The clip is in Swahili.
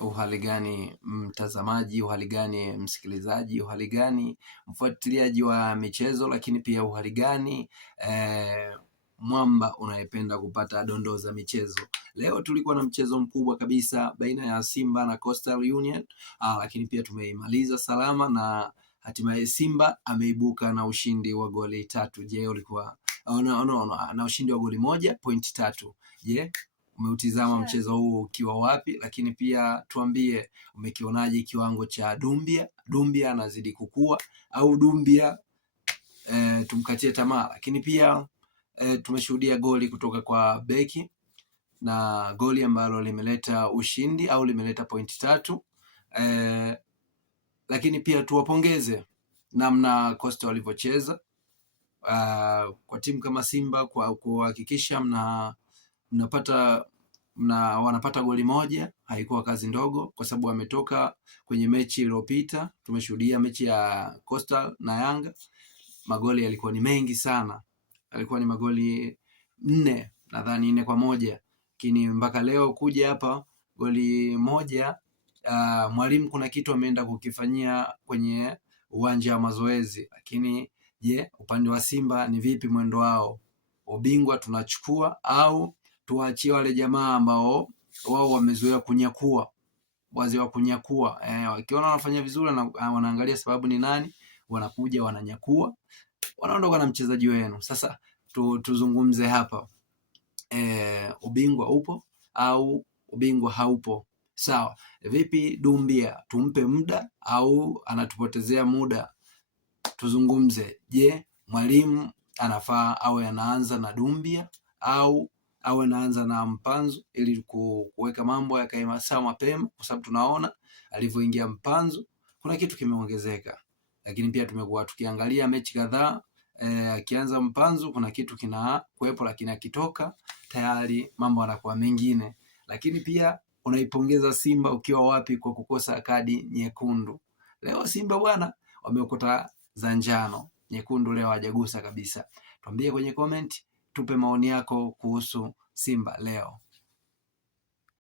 Uhali gani mtazamaji, uhali gani msikilizaji, uhali gani mfuatiliaji wa michezo, lakini pia uhali gani mwamba unayependa kupata dondoo za michezo. Leo tulikuwa na mchezo mkubwa kabisa baina ya Simba na Coastal Union, lakini pia tumeimaliza salama na hatimaye Simba ameibuka na ushindi wa goli 3. Je, ulikuwa na ushindi wa goli 1.3. Je, umeutizama mchezo huu ukiwa wapi? Lakini pia tuambie umekionaje kiwango cha Dumbia. Dumbia anazidi kukua au Dumbia tumkatie tamaa? Lakini pia tumeshuhudia goli kutoka kwa beki na goli ambalo limeleta ushindi au limeleta pointi 3. Lakini pia tuwapongeze namna Coastal walivyocheza kwa timu kama Simba kwa kuhakikisha wanapata goli moja. Haikuwa kazi ndogo, kwa sababu wametoka kwenye mechi iliyopita. Tumeshuhudia mechi ya Coastal na Yanga, magoli yalikuwa ni mengi sana, yalikuwa ni magoli 4, nadhani 4-1, lakini mpaka leo kuja hapa goli moja. Mwalimu kuna kitu ameenda kukifanyia kwenye uwanja wa mazoezi. Lakini je, upande wa Simba ni vipi mwendo wao? Ubingwa tunachukua au tuachie wale jamaa ambao wao wamezoea kunyakua, wazee wa kunyakua? Wakiona wanafanya vizuri na wanaangalia sababu ni nani, wanakuja wananyakua, wanaondoka na mchezaji wenu. Sasa tuzungumze hapa, ubingwa upo au ubingwa haupo? Sawa, vipi Dumbia, tumpe muda au anatupotezea muda? Tuzungumze. Je, mwalimu anafaa awe anaanza na Dumbia au awe anaanza na Mpanzu ili kuweka mambo yakae sawa mapema? Kwa sababu tunaona alivyoingia Mpanzu kuna kitu kimeongezeka, lakini pia tumekuwa tukiangalia mechi kadhaa akianza Mpanzu kuna kitu kinakuwepo, lakini akitoka tayari mambo yanakuwa mengine. Lakini pia unaipongeza Simba ukiwa wapi kwa kukosa kadi nyekundu? Leo Simba bwana wameokota za njano, nyekundu leo hajagusa kabisa. Tuambie kwenye comment, tupe maoni yako kuhusu Simba leo.